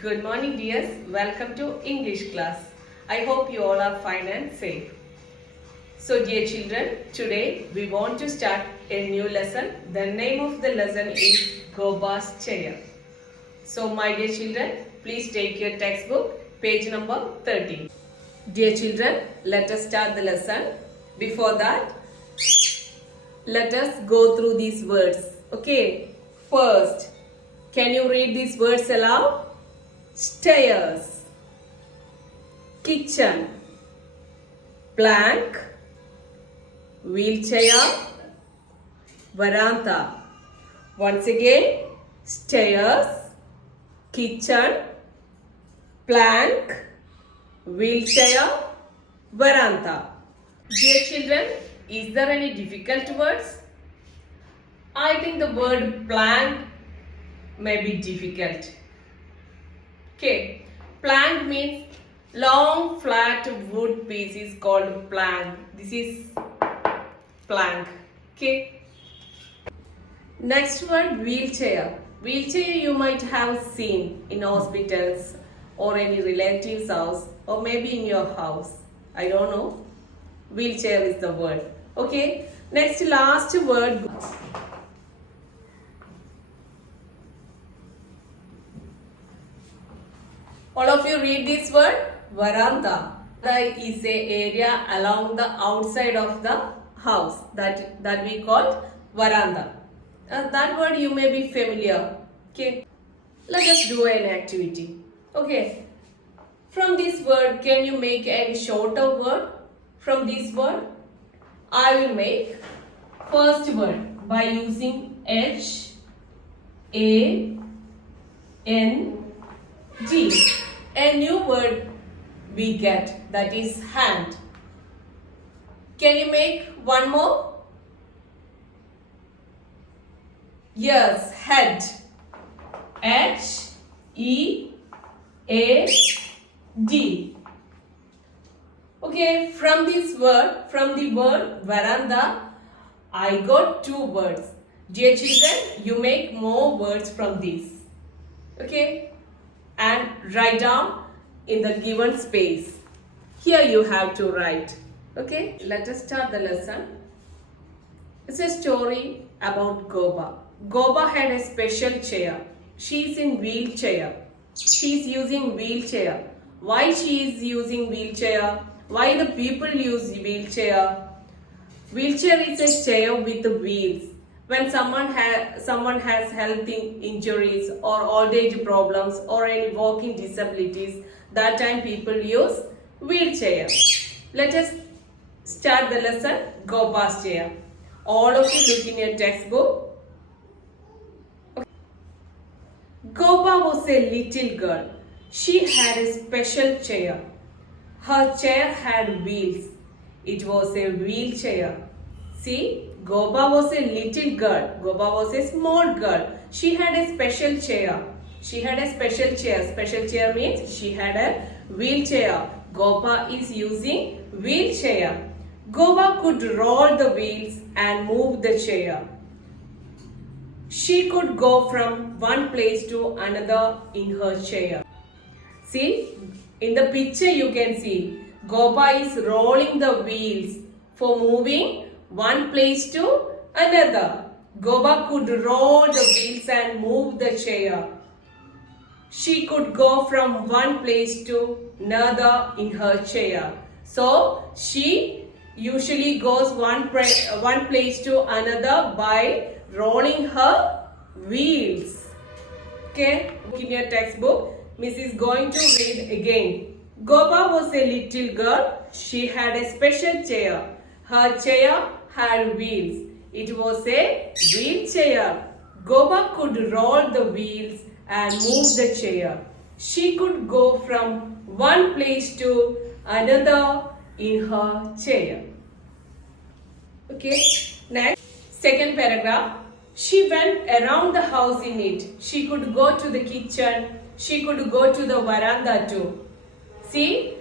Good morning, dears. Welcome to English class. I hope you all are fine and safe. So, dear children, today we want to start a new lesson. The name of the lesson is Goba's Chair. So, my dear children, please take your textbook, page number 13. Dear children, let us start the lesson. Before that, let us go through these words. Okay, first, can you read these words aloud? Stairs, kitchen, plank, wheelchair, veranda. Once again, stairs, kitchen, plank, wheelchair, veranda. Dear children, is there any difficult words? I think the word plank may be difficult. Okay, plank means long flat wood piece is called plank. This is plank. Okay. Next word, wheelchair. Wheelchair you might have seen in hospitals or any relative's house or maybe in your house. I don't know. Wheelchair is the word. Okay. Next, last word. All of you read this word, veranda. Veranda is a area along the outside of the house that we call veranda. That word you may be familiar. Okay. Let us do an activity. Okay. From this word, can you make any shorter word from this word? I will make first word by using H-A-N-D. A new word we get, that is hand. Can you make one more? Yes, head. H-E-A-D. Okay, from the word veranda, I got two words. Dear children, you make more words from this. Okay, and write down in the given space. Here you have to write. Okay, let us start the lesson. It's a story about Goba. Goba had a special chair. She is in wheelchair. She is using wheelchair. Why she is using wheelchair? Why the people use wheelchair? Wheelchair is a chair with wheels. When someone has health injuries or old age problems or any walking disabilities, that time people use wheelchair. Let us start the lesson, Goba's chair. All of you look in your textbook. Okay. Goba was a little girl. She had a special chair. Her chair had wheels. It was a wheelchair. See, Goba was a little girl. Goba was a small girl. She had a special chair. She had a special chair. Special chair means she had a wheelchair. Goba is using wheelchair. Goba could roll the wheels and move the chair. She could go from one place to another in her chair. See, in the picture you can see Goba is rolling the wheels for moving one place to another. Goba could roll the wheels and move the chair. She could go from one place to another in her chair. So, she usually goes one place to another by rolling her wheels. Okay, look in your textbook. Miss is going to read again. Goba was a little girl. She had a special chair. Her chair had wheels. It was a wheelchair. Goba could roll the wheels and move the chair. She could go from one place to another in her chair. Okay, next, second paragraph. She went around the house in it. She could go to the kitchen. She could go to the veranda too. See,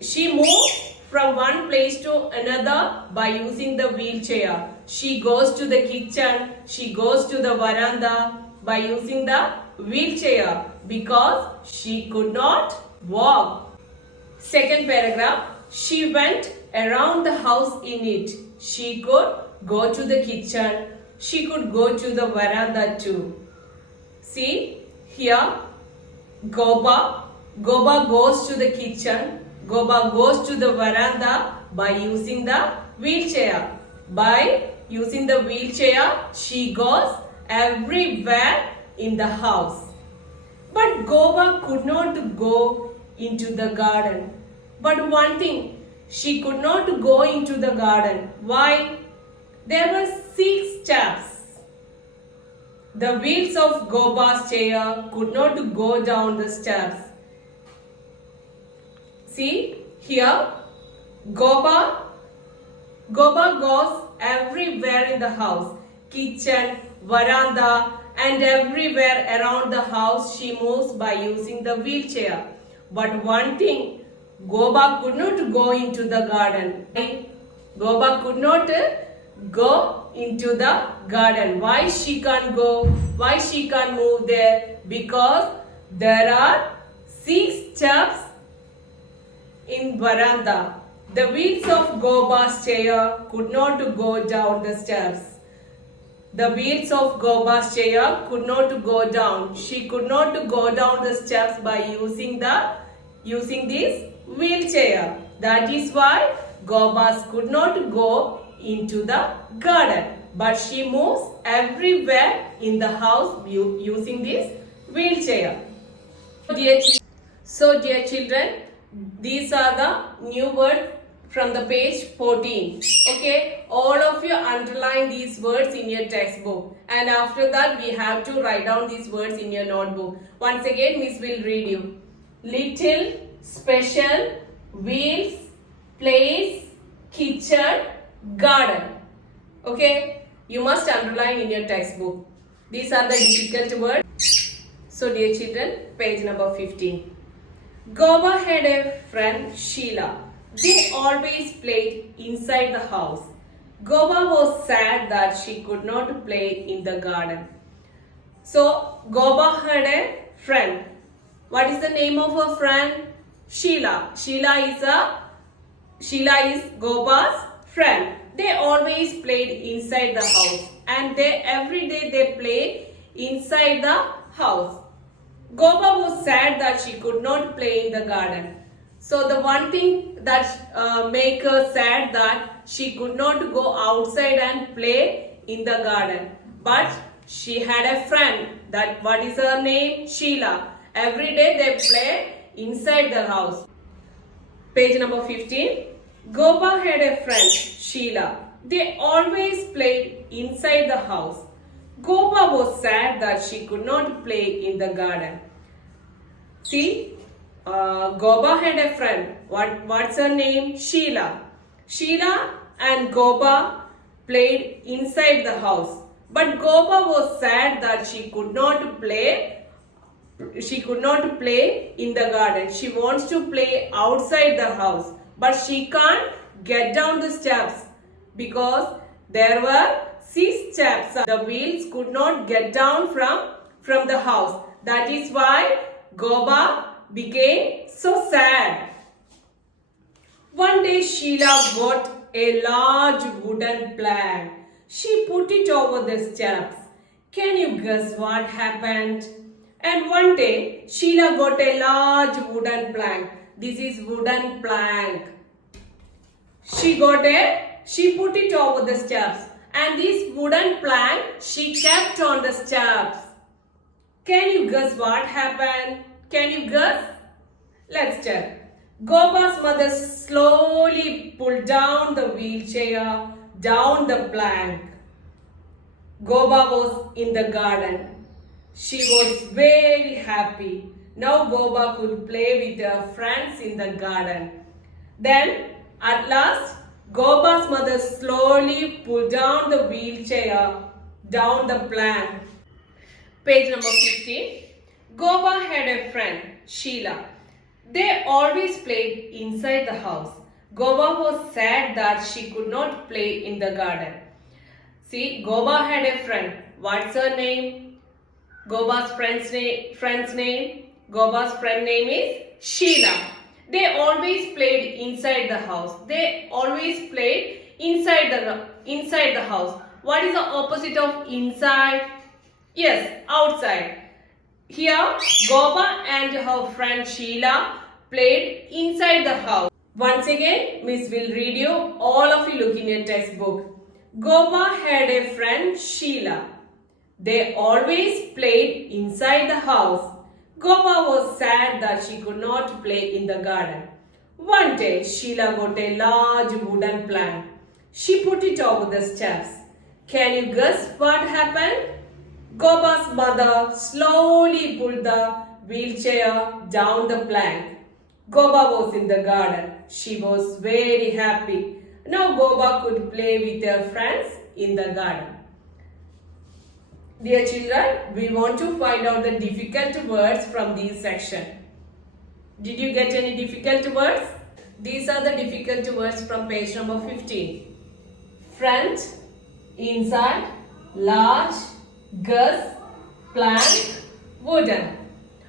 she moved from one place to another by using the wheelchair. She goes to the kitchen, she goes to the veranda by using the wheelchair. because she could not walk. Second paragraph. She went around the house in it. She could go to the kitchen. She could go to the veranda too. See here, Goba. Goba goes to the kitchen. Goba goes to the veranda by using the wheelchair. By using the wheelchair, she goes everywhere in the house. But Goba could not go into the garden. But one thing, she could not go into the garden. Why? There were 6 steps. The wheels of Goba's chair could not go down the steps. See here, Goba goes everywhere in the house. Kitchen, veranda, and everywhere around the house she moves by using the wheelchair. But one thing, Goba could not go into the garden. Goba could not go into the garden. Why she can't go? Why she can't move there? Because there are 6 steps in veranda. The wheels of Goba's chair could not go down the steps. The wheels of Goba's chair could not go down. She could not go down the steps by using this wheelchair. That is why Goba could not go into the garden. But she moves everywhere in the house using this wheelchair. So dear children, these are the new words from the page 14. Okay, all of you underline these words in your textbook, and after that we have to write down these words in your notebook. Once again, Miss will read you. Little, special, wheels, place, kitchen, garden. Okay, you must underline in your textbook. These are the difficult words. So dear children, page number 15. Goba had a friend, Sheila. They always played inside the house. Goba was sad that she could not play in the garden. So Goba had a friend. What is the name of her friend? Sheila. Sheila is Goba's friend. They always played inside the house, and every day they play inside the house. Goba was sad that she could not play in the garden. So the one thing that make her sad that she could not go outside and play in the garden. But she had a friend. What is her name? Sheila. Every day they play inside the house. Page number 15. Goba had a friend, Sheila. They always played inside the house. Goba was sad that she could not play in the garden. See, Goba had a friend. What's her name? Sheila. Sheila and Goba played inside the house. But Goba was sad that she could not play in the garden. She wants to play outside the house, but she can't get down the steps because there were 6 steps. The wheels could not get down from the house. That is why Goba became so sad. One day Sheila got a large wooden plank. She put it over the steps. Can you guess what happened? And one day Sheila got a large wooden plank. This is wooden plank. She put it over the steps, and this wooden plank she kept on the steps. Can you guess what happened? Can you guess? Let's check. Goba's mother slowly pulled down the wheelchair down the plank. Goba was in the garden. She was very happy. Now Goba could play with her friends in the garden. Then, at last, Goba's mother slowly pulled down the wheelchair down the plank. Page number 15. Goba had a friend, Sheila. They always played inside the house. Goba was sad that she could not play in the garden. See, Goba had a friend. What's her name? Goba's friend's name. Goba's friend name is Sheila. They always played inside the house. They always played inside the house. What is the opposite of inside? Yes, outside. Here, Goba and her friend Sheila played inside the house. Once again, Miss will read you. All of you look in your textbook. Goba had a friend Sheila. They always played inside the house. Goba was sad that she could not play in the garden. One day, Sheila got a large wooden plank. She put it over the steps. Can you guess what happened? Goba's mother slowly pulled the wheelchair down the plank. Goba was in the garden. She was very happy. Now Goba could play with her friends in the garden. Dear children, we want to find out the difficult words from this section. Did you get any difficult words? These are the difficult words from page number 15. Front, inside, large, guess, plank, wooden.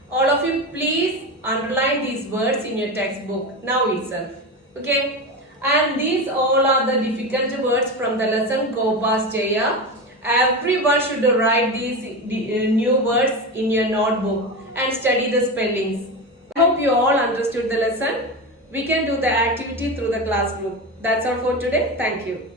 All of you please underline these words in your textbook now itself. Okay? And these all are the difficult words from the lesson Goba's Jaya. Everyone should write these new words in your notebook and study the spellings. I hope you all understood the lesson. We can do the activity through the class group. That's all for today. Thank you.